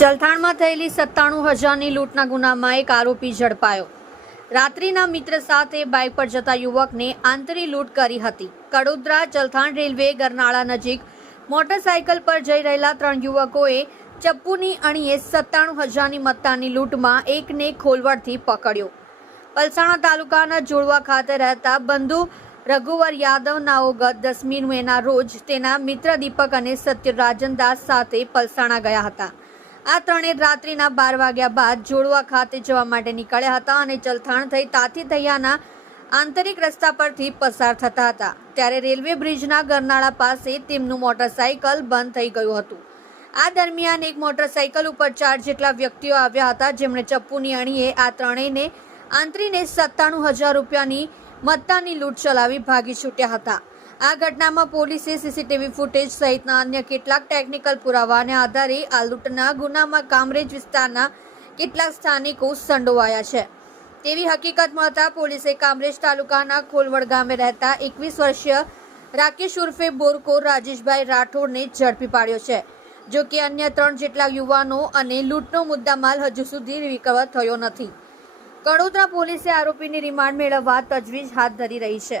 જલથાણમાં થયેલી સત્તાણું હજારની લૂંટના ગુનામાં એક આરોપી ઝડપાયો રાત્રિના મિત્ર સાથે બાઇક પર જતા યુવકને આંતરી લૂંટ કરી હતી કડોદરા જલથાણ રેલવે ગરનાળા નજીક મોટરસાયકલ પર જઈ રહેલા ત્રણ યુવકોએ ચપ્પુની અણીએ સત્તાણું હજારની મત્તાની લૂંટમાં એકને ખોલવડથી પકડ્યો પલસાણા તાલુકાના જોડવા ખાતે રહેતા બંધુ રઘુવર યાદવનાઓ ગત દસમી મેના રોજ તેના મિત્ર દીપક અને સત્યરાજન દાસ સાથે પલસાણા ગયા હતા આ ત્રણેય રાત્રિના બાર વાગ્યા બાદ જોડવા ખાતે જવા માટે નીકળ્યા હતા અને ચલથાણ થઈ તાથી થયાના આંતરિક રસ્તા પરથી પસાર થતા હતા ત્યારે રેલવે બ્રિજના ગરનાળા પાસે તેમનું મોટરસાઇકલ બંધ થઈ ગયું હતું આ દરમિયાન એક મોટરસાઇકલ ઉપર ચાર જેટલા વ્યક્તિઓ આવ્યા હતા જેમણે ચપ્પુની અણીએ આ ત્રણેયને આંતરીને સત્તાણું હજાર રૂપિયાની મત્તાની લૂંટ ચલાવી ભાગી છૂટ્યા હતા આ ઘટનામાં પોલીસે સીસીટીવી ફૂટેજ સહિતના અન્ય કેટલાક ટેકનિકલ પુરાવાને આધારે આ લૂંટના ગુનામાં કામરેજ વિસ્તારના કેટલાક સ્થાનિકો સંડોવાયા છે તેવી હકીકત મળતા પોલીસે કામરેજ તાલુકાના કોલવડ ગામે રહેતા એકવીસ વર્ષીય રાકેશ ઉર્ફે બોરકોર રાજેશભાઈ રાઠોડને ઝડપી પાડ્યો છે જો કે અન્ય ત્રણ જેટલા યુવાનો અને લૂંટનો મુદ્દામાલ હજુ સુધી રિકવર થયો નથી કડોદરા પોલીસે આરોપીની રિમાન્ડ મેળવવા તજવીજ હાથ ધરી રહી છે